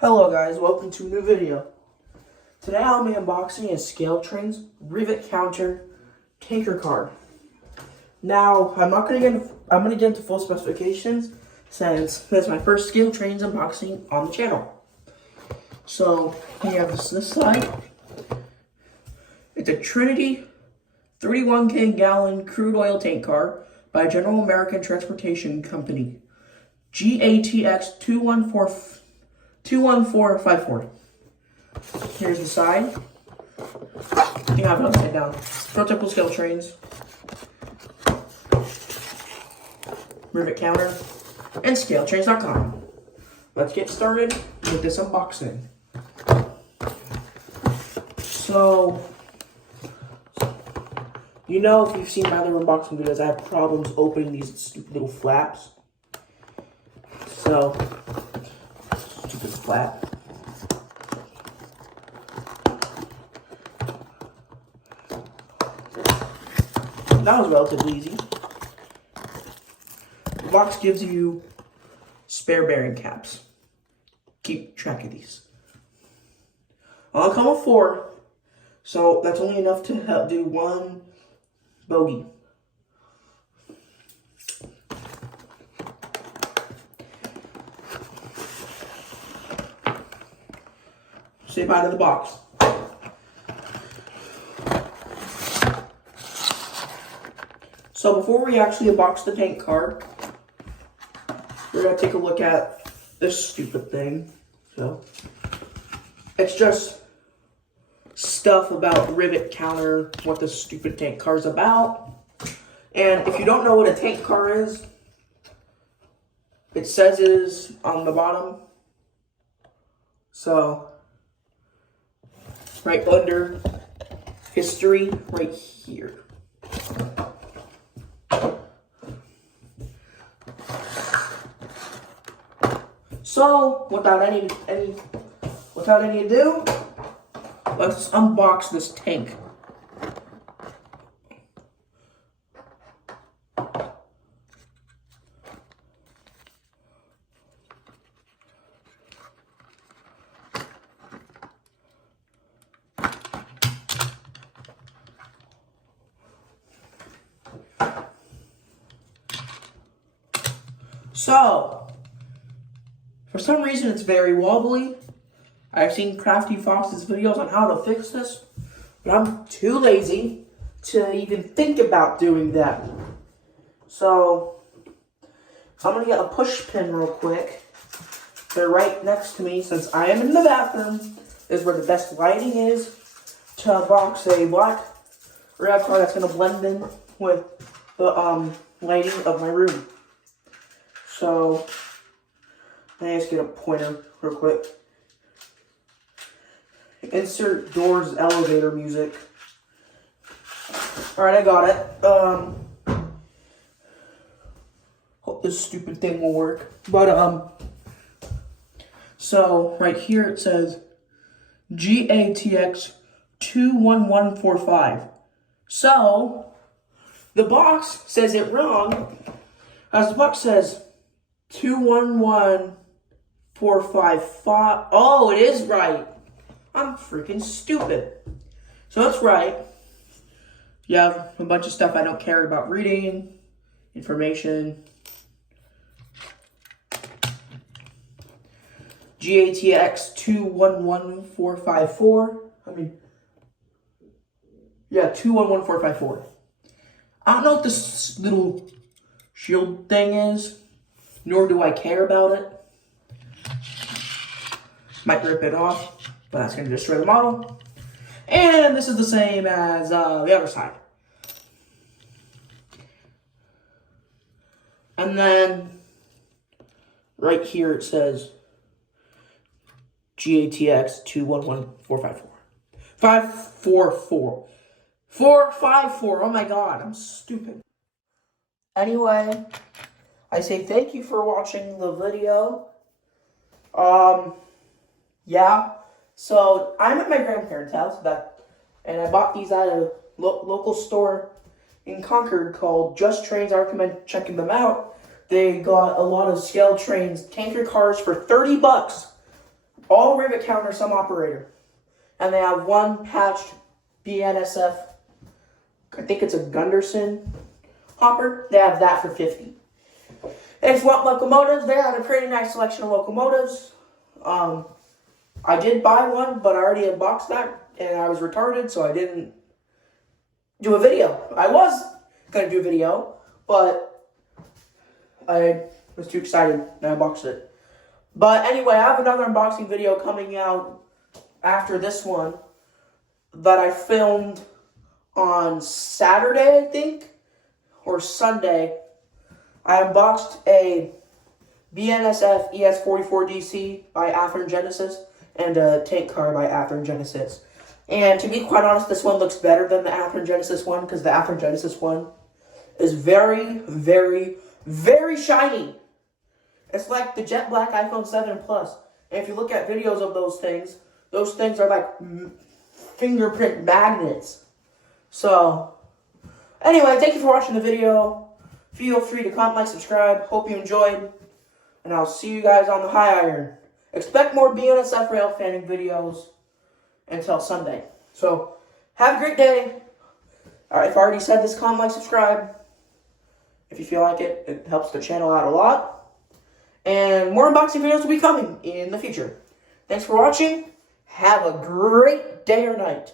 Hello guys, welcome to a new video. Today I'll be unboxing a Scaletrains Rivet counter tanker car. Now I'm gonna get into full specifications since that's my first Scaletrains unboxing on the channel. So we have this side. It's a Trinity 31 gallon crude oil tank car by General American Transportation Company, GATX 21454. Here's the side. You have it upside down. Prototypical Scaletrains, Rivet counter, and Scaletrains.com. Let's get started with this unboxing. So, you know, if you've seen my other unboxing videos, I have problems opening these stupid little flaps. So, stupid flap. That was relatively easy. The box gives you spare bearing caps. Keep track of these. I'll come with 4, so that's only enough to help do one bogey. Say bye to the box. So before we actually unbox the tank car, we're gonna take a look at this stupid thing. So it's just stuff about Rivet counter, what this stupid tank car is about. And if you don't know what a tank car is, it says it is on the bottom. So right under history, right here. So without any ado, let's unbox this tank. So, for some reason it's very wobbly. I've seen Crafty Fox's videos on how to fix this, but I'm too lazy to even think about doing that. So, I'm going to get a push pin real quick. They're right next to me since I am in the bathroom. This is where the best lighting is to box a black red car that's going to blend in with the lighting of my room. So, let me just get a pointer real quick. Insert doors elevator music. Alright, I got it. Hope this stupid thing will work. But, so, right here it says GATX 21145. So, the box says it wrong, as the box says 211455. Oh, it is right. I'm freaking stupid. So that's right. You have a bunch of stuff I don't care about reading. Information. GATX 211454. Yeah, 211454. I don't know what this little shield thing is, nor do I care about it. Might rip it off, but that's going to destroy the model. And this is the same as the other side. And then right here it says GATX 211454. 454. Oh my god, I'm stupid. Anyway, I say thank you for watching the video. Yeah. So I'm at my grandparents' house, and I bought these at a local store in Concord called Just Trains. I recommend checking them out. They got a lot of Scaletrains tanker cars for $30. all rivet counter, some operator. And they have one patched BNSF, I think it's a Gunderson hopper. They have that for $50. And if you want locomotives, they have a pretty nice selection of locomotives. I did buy one, but I already unboxed that, and I was retarded, so I didn't do a video. I was going to do a video, but I was too excited, and I unboxed it. But anyway, I have another unboxing video coming out after this one that I filmed on Saturday, I think, or Sunday. I unboxed a BNSF ES44DC by Athearn Genesis and a tank car by Athearn Genesis. And to be quite honest, this one looks better than the Athearn Genesis one because the Athearn Genesis one is very, very, very shiny. It's like the jet black iPhone 7 Plus. And if you look at videos of those things are like fingerprint magnets. So, anyway, thank you for watching the video. Feel free to comment, like, subscribe. Hope you enjoyed. And I'll see you guys on the high iron. Expect more BNSF rail fanning videos until Sunday. So, have a great day. Alright, if I already said this, comment, like, subscribe. If you feel like it, it helps the channel out a lot. And more unboxing videos will be coming in the future. Thanks for watching. Have a great day or night.